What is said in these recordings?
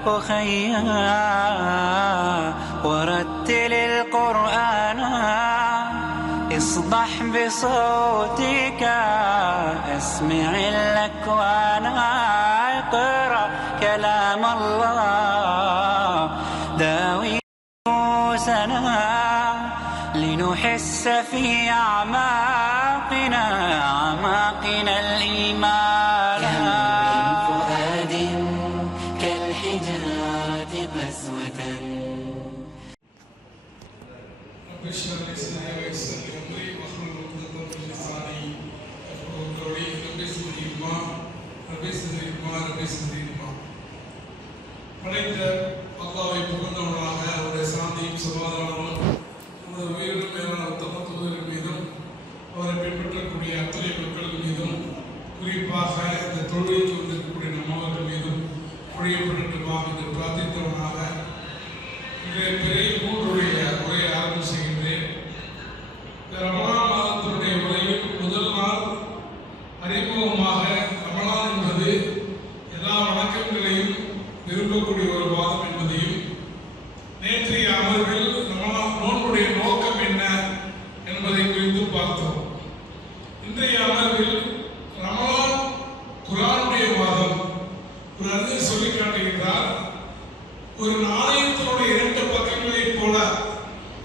الحق خيا ورتل القرآن اصبح بصوتك اسمع الأكوان اقرأ كلام الله داوي نفوسنا لنحس في أعماقنا أعماقنا الإيمان படைத்த ஒரு நாணயத்தினுடைய இரண்டு பக்கங்களைப் போல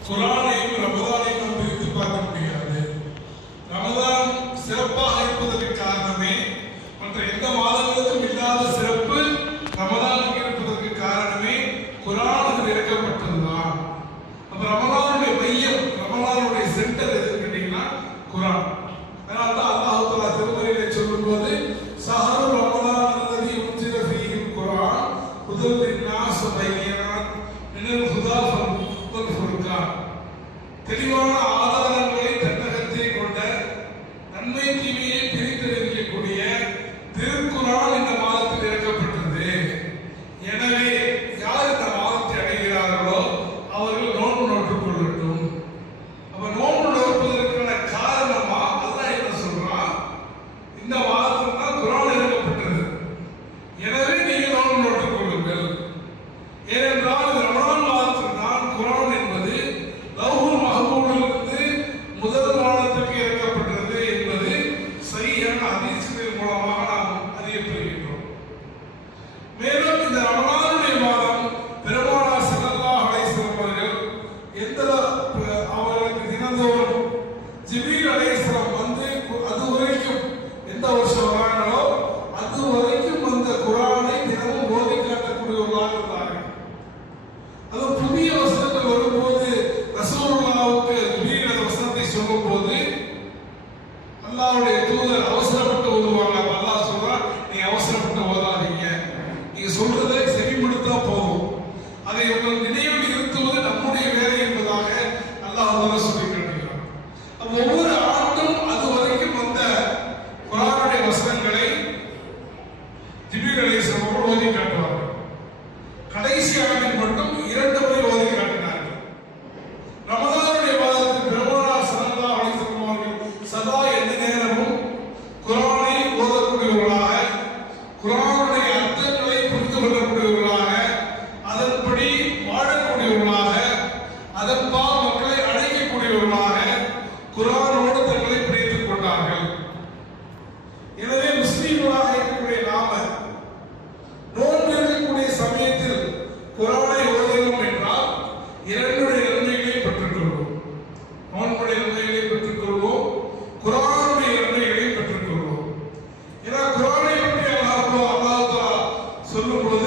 குரானை falando Субтитры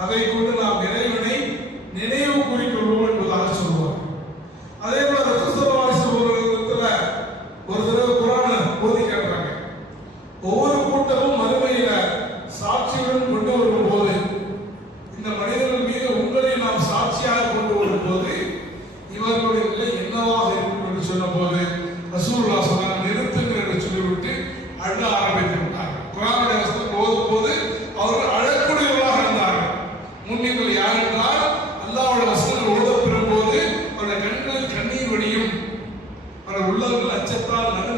હવે કોઈ உள்ள அச்சத்தால்